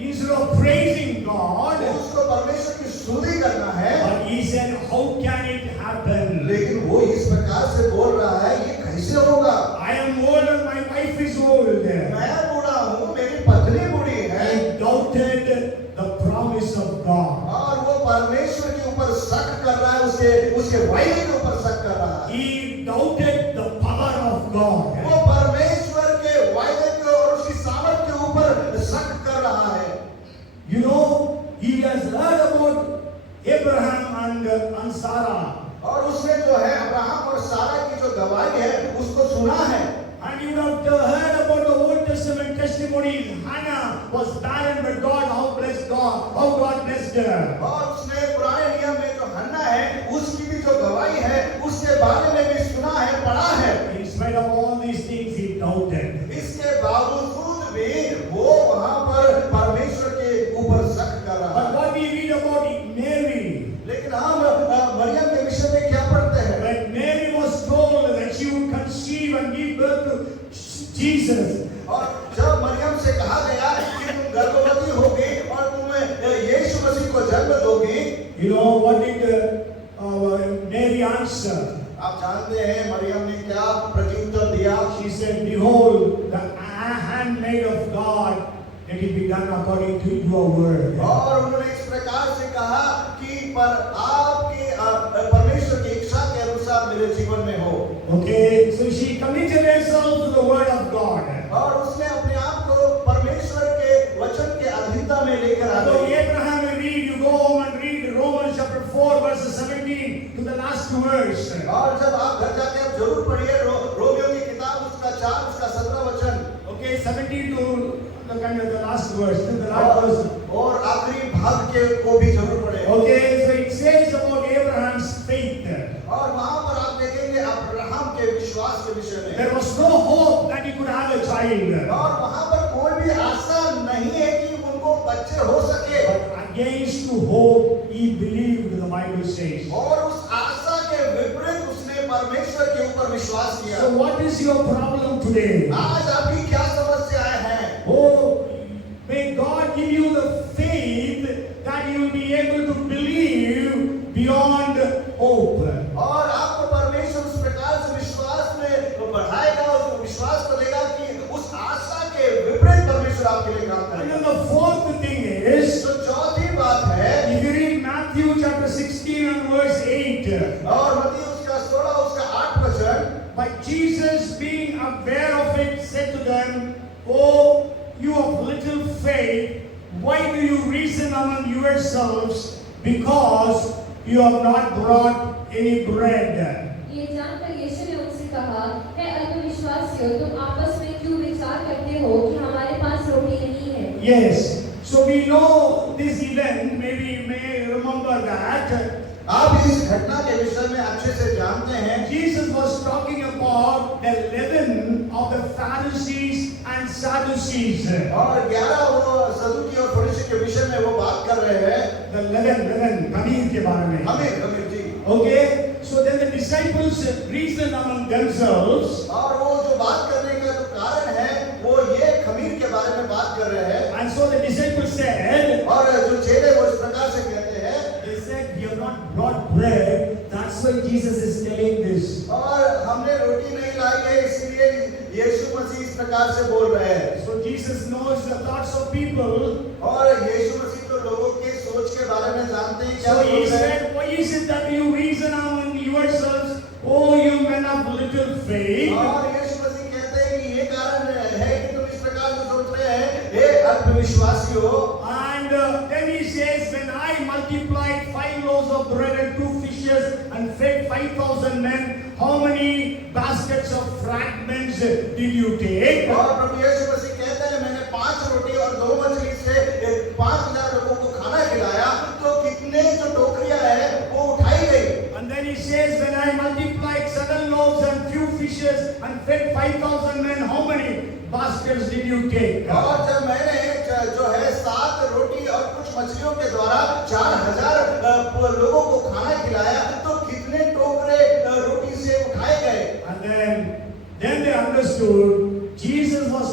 instead of praising God, उसको परमेश्वर की स्तुति करना है। but he said, how can it happen? लेकिन वो इस प्रकार से बोल रहा है, ये कैसे होगा? I am old and my wife is old. मैं बूढ़ा हूँ, मेरी पत्नी बूढ़ी है। He doubted the promise of God. और वो परमेश्वर के ऊपर शक कर रहा है, उसके वायदे के ऊपर शक कर रहा है। He doubted the power of God. वो परमेश्वर के वायदे के और उसकी सामर्थ के ऊपर शक कर रहा है। You know, he has heard about Abraham and Sarah. और उसने जो है अब्राहम और सारा की जो गवाही है उसको सुना है। And you would have heard about the Old Testament testimonies. Hannah was barren, but God, how God blessed her. और उसने पुराने नियम में जो हन्ना है उसकी भी जो गवाही है उसके बारे में भी सुना है, पढ़ा है। In spite of all these things, he doubted. इसके बावजूद भी वो वहां पर परमेश्वर के ऊपर शक कर रहा But है। what we read about Mary, लेकिन हम मरियम के विषय में क्या पढ़ते हैं? when Mary was told that she would conceive and give birth to Jesus, और जब मरियम से कहा गया कि तुम गर्भवती होगी और तुम यीशु मसीह को जन्म दोगी, you know what did Mary answer? आप जानते हैं मरियम ने क्या प्रत्युत्तर दिया? She said, "Behold, the handmaid of God, let it be done according to your word." और उन्होंने इस प्रकार से कहा कि पर आपकी परमेश्वर की इच्छा के अनुसार मेरे जीवन में हो। Okay, so she committed herself to the word of God. और उसने अपने आप को परमेश्वर के वचन के अधीनता में लेकर आ So गई। Abraham, you go home and read Romans chapter 4 verses 17 to the last verse. और जब आप घर जाके आप जरूर पढ़िए रोमियो की किताब उसका 4 उसका 17 वचन। Okay, 17 to the last verse, to the last verse. और आखिरी भाग के को भी जरूर पढ़े। Okay, so it says about Abraham's faith. और वहां पर आप देखेंगे अब्राहम के विश्वास के विषय में। There was no hope that he could have a child. और वहां पर कोई भी आशा नहीं है कि उनको बच्चे हो सके। But against hope, he believed, the Bible says. और उस आशा के विपरीत उसने परमेश्वर के ऊपर विश्वास किया। So what is your problem today? आज आपकी क्या समस्याएं हैं? Oh, may God give you the faith that you will be able to believe beyond hope. और आपको परमेश्वर उस प्रकार से विश्वास में बढ़ाएगा, उसको विश्वास को देगा कि उस आशा के विपरीत परमेश्वर आपके लिए काम And करेगा। then the fourth thing is, तो चौथी बात है, if you read Matthew chapter 16 and verse 8, और मत्ती उसका 16 उसका 8 वचन, but Jesus being aware of it said to them, "Oh, you of little faith, why do you reason among yourselves, because you have not brought any bread?" ये जानकर यीशु ने उनसे कहा, हे अल्पविश्वासियों, तुम आपस में क्यों विचार करते हो कि हमारे पास रोटी नहीं है? Yes, so we know this event, maybe you may remember that. आप इस घटना के विषय में अच्छे से जानते हैं। Jesus was talking about the leaven of the Pharisees and Sadducees. और 11 वो सदूकी और फरीसी के विषय में वो बात कर रहे हैं। The leaven, खमीर के बारे में. हमें जी। Okay, so then the disciples reasoned among themselves. और वो जो बात करने का जो कारण है वो ये खमीर के बारे में बात कर रहे हैं। And so the disciples said, और जो चेले वो इस प्रकार से कहते हैं, they said, "We have not brought bread." That's why Jesus is telling this. और हमने रोटी नहीं लाई है, इसलिए यीशु मसीह इस प्रकार से बोल रहे हैं। So Jesus knows the thoughts of people. और यीशु मसीह तो लोगों के सोच के बारे में जानते हैं क्या So he बोल रहे हैं। said, "Why is it that you reason among yourselves, oh you men of little faith?" और यीशु मसीह कहते हैं कि ये कारण है कि तुम इस प्रकार से सोच रहे हैं, हे अल्पविश्वासियों। And then he says, "When I multiplied 5 loaves of bread and 2 fishes and fed 5,000 men, how many baskets of fragments did you take?" और प्रभु यीशु मसीह कहते हैं, मैंने 5 रोटी और 2 मछली से 5,000 लोगों को खाना खिलाया, तो कितने जो टोकरियां हैं वो उठाई गई। And then he says, "When I multiplied 7 loaves and few fishes and fed 5,000 men, how many baskets did you take?" और जब मैंने जो है 7 रोटी और कुछ मछलियों के द्वारा 4,000 लोगों को खाना खिलाया, तो कितने टोकरे रोटी से उठाए गए। And then they understood Jesus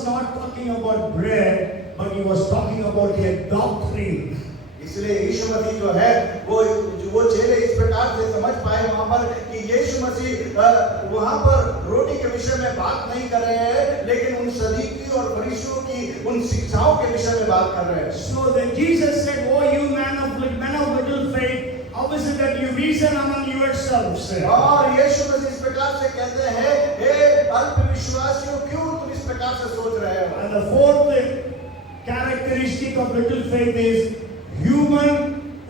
was not talking about bread, but he was talking about a doctrine. इसलिए यीशु मसीह जो है वो चेले इस प्रकार से समझ पाए वहां पर कि यीशु मसीह वहां पर रोटी के विषय में बात नहीं कर रहे हैं, लेकिन उन सदूकी और फरीसियों की उन शिक्षाओं के विषय में बात कर रहे हैं। So then Jesus said, "Oh, you men of little faith, how is it that you reason among yourselves?" और यीशु मसीह इस प्रकार से कहते हैं, हे अल्प विश्वासियों, क्यों तुम इस प्रकार से सोच रहे हो? And the fourth characteristic of little faith is human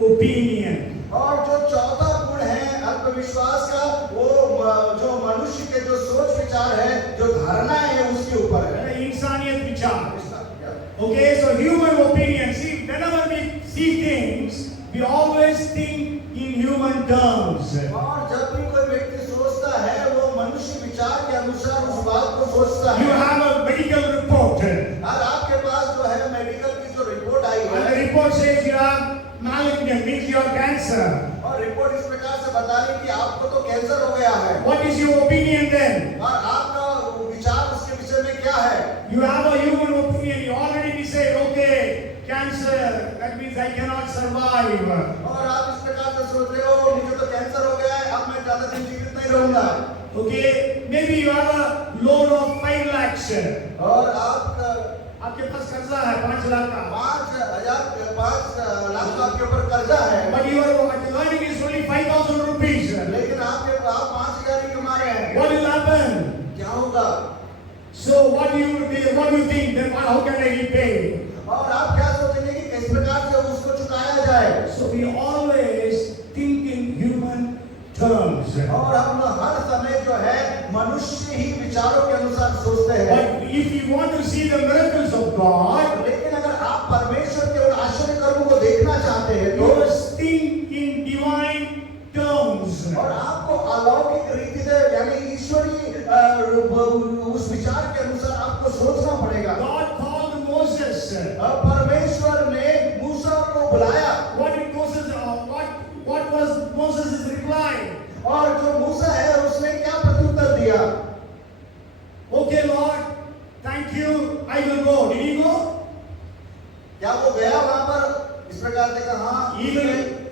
opinion. और जो चौथा गुण है अल्प विश्वास का, वो जो मनुष्य के जो सोच विचार है, जो धारणा है, उसके ऊपर है। इंसानियत विचार। Okay, so human opinion. See, whenever we see things, we always think in human terms. और जब भी कोई व्यक्ति सोचता है, वो मनुष्य विचार के अनुसार उस बात को सोचता है। You have a medical report. और आपके पास जो है मेडिकल की जो रिपोर्ट आई है, And the report says you have malignant, means you have cancer. और रिपोर्ट इस प्रकार से बता रही कि आपको तो कैंसर हो गया है। What is your opinion then? और आपका विचार उसके विषय में क्या है? You have a human opinion. You already decide, okay, cancer, that means I cannot survive. और आप इस प्रकार से सोच रहे हो, मुझे तो कैंसर हो गया है, अब मैं ज्यादा दिन जीवित नहीं रहूंगा। Okay, maybe you have a loan of 5 lakhs. और आपके पास कर्जा है 5 लाख का। 5 लाख का आपके ऊपर कर्जा है। But you are earning is only 5,000 rupees. लेकिन आप 5,000 ही कमा रहे हैं। What will happen? क्या होगा? So what do you think? Then how can I repay? और आप क्या सोचेंगे कि किस प्रकार से उसको चुकाया जाए? So we always think in human terms. और हम हर समय जो है मनुष्य ही विचारों के अनुसार सोचते हैं। But if you want to see the miracles of God, लेकिन अगर आप परमेश्वर के उन आश्चर्य कर्मों को देखना चाहते हैं you तो must think in divine terms. और आपको अलौकिक रीति से यानी ईश्वरीय उस विचार के अनुसार आपको सोचना पड़ेगा। God called Moses. परमेश्वर ने मूसा को बुलाया। What was Moses' reply? और जो मूसा है उसने क्या प्रत्युत्तर दिया? Okay, Lord, thank you. I will go. Did he go? क्या वो गया वहां पर? इस प्रकार से कहा।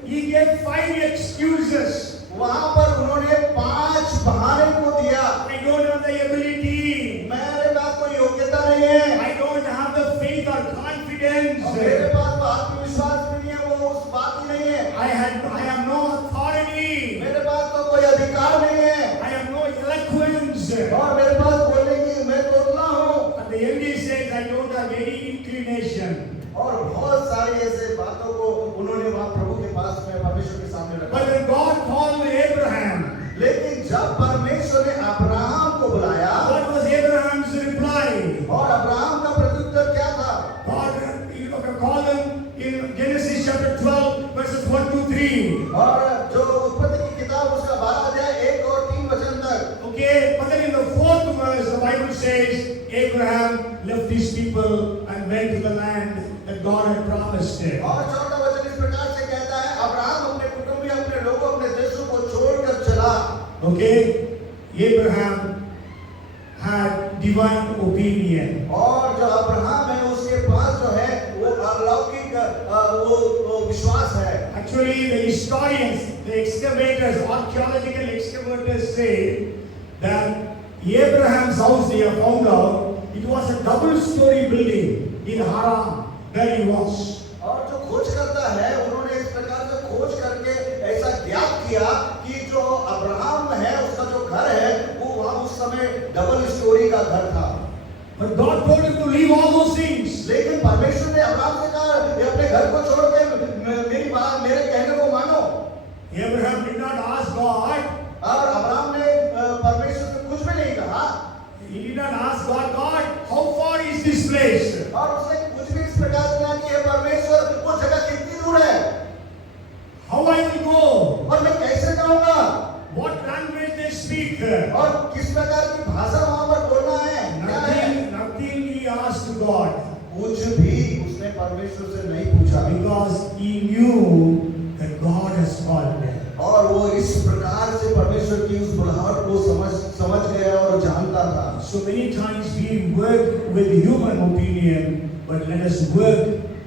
He gave 5 excuses. वहां पर उन्होंने 5 बहाने को दिया। I don't have the ability. मेरे पास कोई योग्यता नहीं है। I don't have the faith or confidence. मेरे पास तो आत्मविश्वास भी नहीं है, वो उस बात ही नहीं है। I have no authority. मेरे पास तो कोई अधिकार नहीं है। I have no eloquence. और मेरे पास बोलने की मैं तोड़ना हूँ। And the MD says I don't have any inclination. और बहुत सारी ऐसे बातों को उन्होंने वहाँ प्रभु के पास में परमेश्वर के सामने रखा। But when God called Abraham, लेकिन जब परमेश्वर ने अब्राहम को बुलाया, what was Abraham's reply? और अब्राहम का प्रत्युत्तर क्या था? God called him in Genesis chapter 12 verses 1 to 3. और जो उत्पत्ति की किताब उसका 12 अध्याय 1 और 3 वचन तक। Okay, but then in the 4th verse, the Bible says Abraham left his people and went to the land that God had promised him. और 4वां वचन इस प्रकार से कहता है, अब्राहम अपने कुटुंबी, अपने लोगों, अपने देशों को छोड़कर चला। Okay, Abraham had divine opinion. और जो अब्राहम है उसके पास जो है वो अलौकिक वो विश्वास है। Actually, the historians, the excavators, archaeological excavators say that Abraham's house, they have found out, it was a double-story building in Haran, where he was. और जो खोज करता है उन्होंने इस प्रकार से खोज करके ऐसा ज्ञात किया कि जो अब्राहम है उसका जो घर है वो वहाँ उस समय डबल स्टोरी का घर था। But God told him to leave all those things. लेकिन परमेश्वर ने अब्राहम से कहा ये अपने घर को छोड़ के मेरी बात, मेरे कहने को मानो। Abraham did not ask God. और अब्राहम ने परमेश्वर से कुछ भी नहीं कहा। He did not ask God, God, how far is this place? और उसने कुछ भी इस प्रकार से ना कि परमेश्वर वो जगह कितनी दूर है? How I will go? और मैं कैसे जाऊंगा? What language they speak? और किस प्रकार की भाषा वहां पर बोलना है? क्या है? Nothing he asked God. कुछ भी उसने परमेश्वर से नहीं पूछा। Because he knew that God has called him. और वो इस प्रकार से परमेश्वर की उस बुलाहट को समझ गया और जानता था। So many times we work with human opinion, but let us work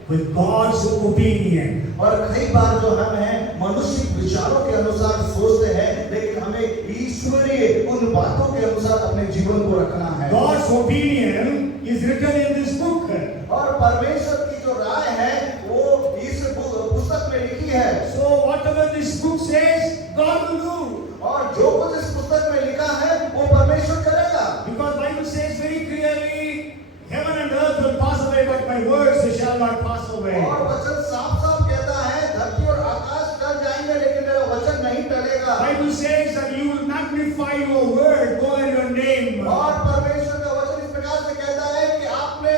with God's opinion. और कई बार जो हम हैं मनुष्य विचारों के अनुसार सोचते हैं, लेकिन हमें ईश्वरीय उन बातों के अनुसार अपने जीवन को रखना है। God's opinion is written in this book. और परमेश्वर की जो राय है वो इस पुस्तक में लिखी है। So whatever this book says, God will do. और जो कुछ इस पुस्तक में लिखा है वो परमेश्वर करेगा। Because Bible says very clearly, heaven and earth will pass away, but my words they shall not pass away. और वचन साफ-साफ कहता है धरती और आकाश टल जाएंगे लेकिन मेरा वचन नहीं टलेगा। Bible says that you will magnify your word more than your name. और परमेश्वर का वचन इस प्रकार से कहता है कि आपने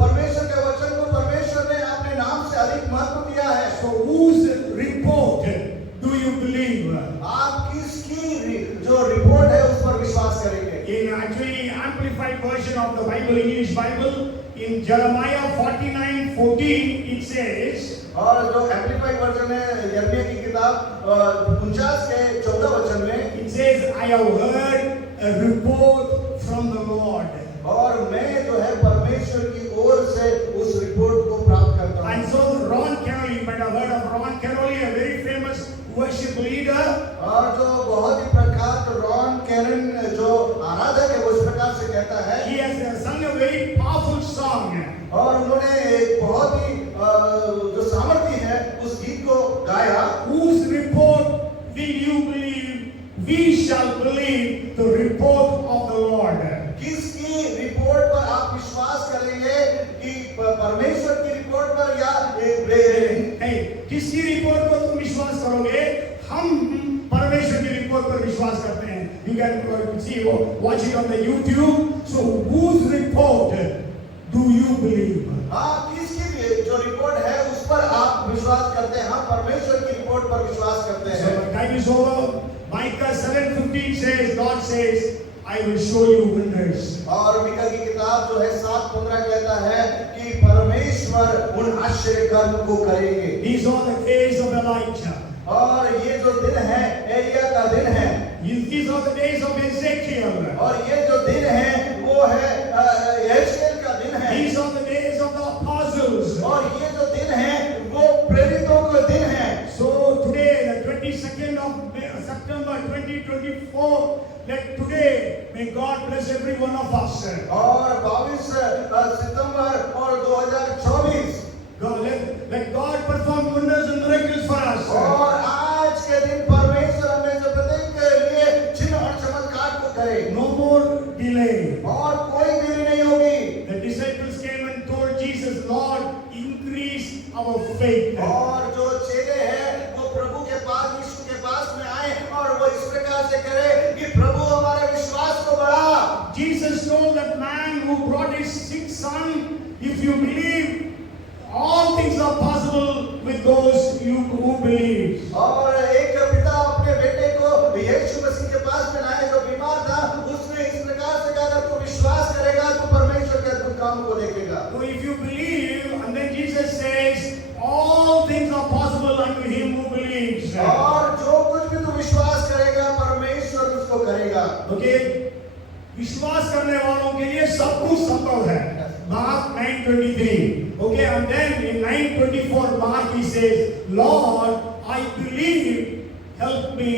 परमेश्वर के वचन को परमेश्वर ने अपने नाम से अधिक महत्व दिया है। So whose report do you believe? आप किसकी जो रिपोर्ट है उस पर विश्वास करेंगे? In actually amplified version of the Bible, English Bible, in Jeremiah 49:14 it says, और जो एम्प्लीफाइड वर्जन है यिर्मयाह की किताब 49 के 14 वचन में it says, I have heard a report from the Lord. और मैं जो है परमेश्वर की ओर से उस रिपोर्ट को प्राप्त करता हूँ। And so Ron Carroll, you might have heard of Ron Carroll, a very famous worship leader. और जो बहुत ही प्रख्यात रॉन कैरन जो आराधक है वो इस प्रकार से कहता है, He has sung a very powerful song. और उन्होंने एक बहुत ही जो सामर्थ्य है उस गीत को गाया। Whose report will you believe? We shall believe the report of the Lord. किसकी रिपोर्ट पर आप विश्वास करेंगे कि परमेश्वर की रिपोर्ट पर या नहीं, किसकी रिपोर्ट पर तुम विश्वास करोगे? हम परमेश्वर की रिपोर्ट पर विश्वास करते हैं। You can see or watch it on the YouTube. So whose report do you believe? हाँ, किसकी जो रिपोर्ट है उस पर आप विश्वास करते हैं? हम परमेश्वर की रिपोर्ट पर विश्वास करते हैं। So time is over. Micah 7:15 says, God says, I will show you wonders. और मीका की किताब जो है 7:15 कहता है कि परमेश्वर उन आश्चर्य कर्म को करेंगे। These are the days of Elijah. और ये जो दिन है एलिया का दिन है। These are the days of Ezekiel. और ये जो दिन है वो है यहेजकेल का दिन है। These are the days of the apostles. और ये जो दिन है वो प्रेरितों का दिन है। So today, the 22nd of September 2024, let today may God bless every one of us. और 22 सितंबर और 2024 let God perform wonders and miracles for us. और आज के दिन परमेश्वर हमें से प्रत्येक के लिए चिन्ह और चमत्कार को करे। No more delay. और कोई देरी नहीं होगी। The disciples came and told Jesus, Lord, increase our faith. और जो चेले हैं वो प्रभु के पास यीशु के पास में आए और वो इस प्रकार से करे कि प्रभु हमारे विश्वास को बढ़ा। Jesus told that man who brought his sick son, if you believe, all things are possible with those who believe. और एक पिता अपने बेटे को यीशु मसीह के पास में लाए जो बीमार था, उसने इस प्रकार से कहा अगर तू विश्वास करेगा तो परमेश्वर के अद्भुत काम को देखेगा। So if you believe, and then Jesus says, all things are possible unto him who believes. और जो कुछ भी तू विश्वास करेगा परमेश्वर उसको करेगा। Okay, विश्वास करने वालों के लिए सब कुछ संभव है। Mark 9:23. Okay, and then in 9:24, Mark he says, Lord, I believe, help me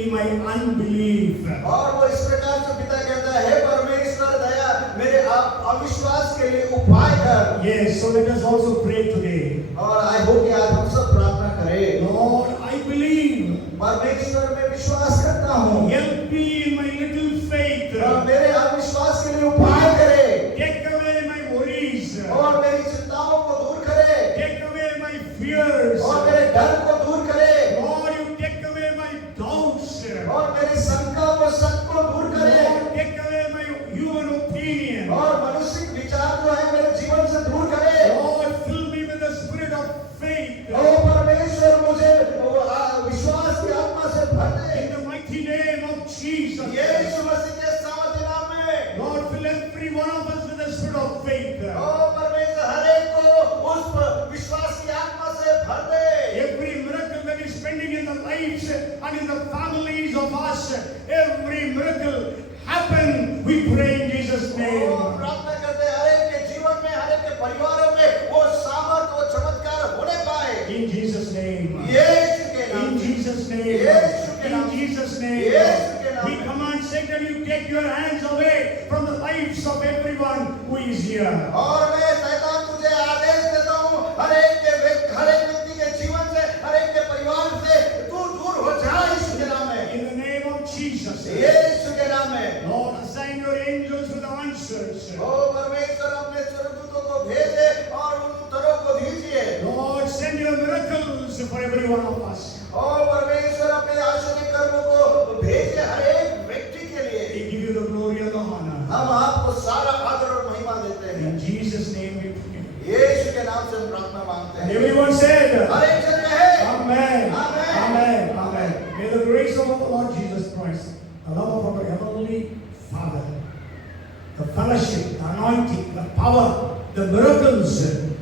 in my unbelief. और वो इस प्रकार से पिता कहता है परमेश्वर दया मेरे आप अविश्वास के लिए उपाय कर। Yes, so let us also pray today. और आई होप कि आज हम सब प्रार्थना करें। Lord, I believe. परमेश्वर में विश्वास करता हूँ। Help me in my little faith. मेरे अविश्वास के लिए उपाय करे। Take away my worries. और मेरी चिंताओं को दूर करे। Take away my fears. और मेरे डर को दूर करे। Lord, you take away my doubts. और मेरी शंका और शक को दूर करे। Lord, take away my human opinion. और मनुष्य विचार जो है मेरे जीवन से दूर करे। Lord, fill me with the spirit of faith. ओ परमेश्वर मुझे विश्वास की आत्मा से भर दे। In the mighty name of Jesus. यीशु मसीह के सामर्थ्य नाम में। Lord, fill every one of us with the spirit of faith. ओ परमेश्वर हर एक को उस विश्वास की आत्मा से भर दे। Every miracle that is pending in the the lives and in the families of us. Every miracle happen, we pray in Jesus' name. और प्रार्थना करते हैं, हर एक के जीवन में, हर एक के परिवारों में वो सामर्थ, वो चमत्कार होने पाए। In Jesus' name. यीशु के नाम In में। Jesus' name. यीशु के नाम In में। Jesus' name. यीशु के नाम We में। command Satan, you take your hands away from the lives of everyone who is here. और मैं शैतान तुझे आदेश देता हूँ, हर एक व्यक्ति के जीवन से, हर एक के परिवार से तू दूर हो जा यीशु के नाम में। In the name of Jesus. यीशु के नाम में। Lord, assign your angels with the answers. ओ परमेश्वर अपने स्वर्गदूतों को भेजे और उन उत्तरों को दीजिए। Lord, send your miracles for every one of us. और परमेश्वर अपने आश्चर्य कर्मों को भेजे हर एक व्यक्ति के लिए। We give you the glory and the honor. हम आपको सारा आदर और महिमा देते हैं। In Jesus' name we pray. यीशु के नाम से हम प्रार्थना मांगते And हैं। everyone said, हर एक जन कहे, Amen. Amen. Amen. Amen. May the grace of our Lord Jesus Christ, the love of our Heavenly Father, the fellowship, the anointing, the power, the miracles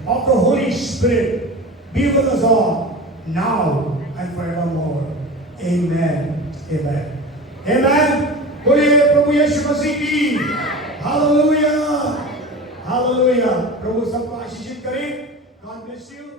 of the Holy Spirit be with us all now and forevermore. Amen. Amen. Amen. बोलिए प्रभु यीशु मसीह की hallelujah hallelujah प्रभु सबको आशीषित करे. God bless you.